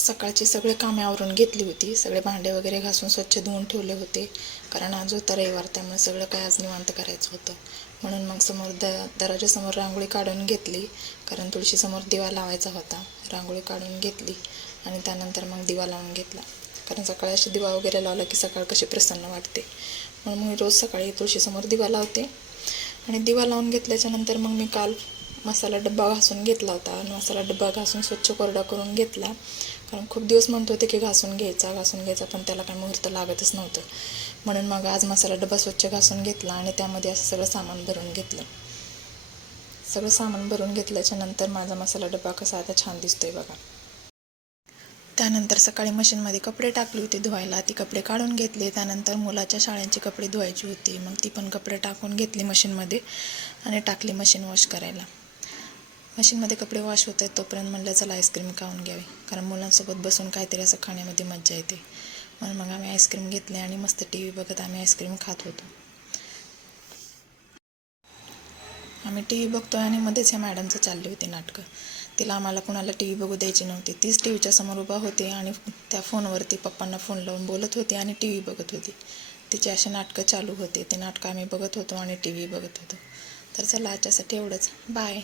सकाळची सगळे कामे आवरून घेतली होती. सगळे भांडे वगैरे घासून स्वच्छ धुवून ठेवले होते, कारण आज होता रविवार, त्यामुळे सगळं काय आज निवांत करायचं होतं. म्हणून मग समोर दरवाजासमोर रांगोळी काढून घेतली, कारण तुळशीसमोर दिवा लावायचा होता. रांगोळी काढून घेतली आणि त्यानंतर मग दिवा लावून घेतला, कारण सकाळी अशी दिवा वगैरे लावला की सकाळ कशी प्रसन्न वाटते. म्हणून मी रोज सकाळी तुळशीसमोर दिवा लावते. आणि दिवा लावून घेतल्याच्यानंतर मग मी काल मसाला डब्बा घासून घेतला होता, आणि मसाला डब्बा घासून स्वच्छ कोरडा करून घेतला, कारण खूप दिवस म्हणत होते की घासून घ्यायचा, पण त्याला काही मुहूर्त लागतच नव्हतं. म्हणून मग आज मसाला डब्बा स्वच्छ घासून घेतला आणि त्यामध्ये असं सगळं सामान भरून घेतलं. सगळं सामान भरून घेतल्याच्यानंतर माझा मसाला डब्बा कसा आता छान दिसतोय बघा. त्यानंतर सकाळी मशीनमध्ये कपडे टाकले होते धुवायला, ती कपडे काढून घेतले. त्यानंतर मुलाच्या शाळेचे कपडे धुवायची होती, मग ती पण कपडे टाकून घेतली मशीनमध्ये आणि टाकली मशीन वॉश करायला. मशीनमध्ये कपडे वॉश होत आहेत तोपर्यंत म्हणलं चला आईस्क्रीम खाऊन घ्यावी, कारण मुलांसोबत बसून काहीतरी असं खाण्यामध्ये मज्जा येते. म्हणून मग आम्ही आईस्क्रीम घेतले आणि मस्त टी व्ही बघत आम्ही आईस्क्रीम खात होतो. आम्ही टी व्ही बघतोय आणि मध्येच ह्या मॅडमचं चालली होती नाटकं. तिला आम्हाला कुणाला टी व्ही बघू द्यायची नव्हती. तीच टी व्हीच्या समोर उभा होती आणि त्या फोनवरती पप्पांना फोन लावून बोलत होती आणि टी व्ही बघत होती. तिचे असे नाटकं चालू होते. ते नाटकं आम्ही बघत होतो आणि टी व्ही बघत होतो. तर चला आजच्यासाठी एवढंच. बाय.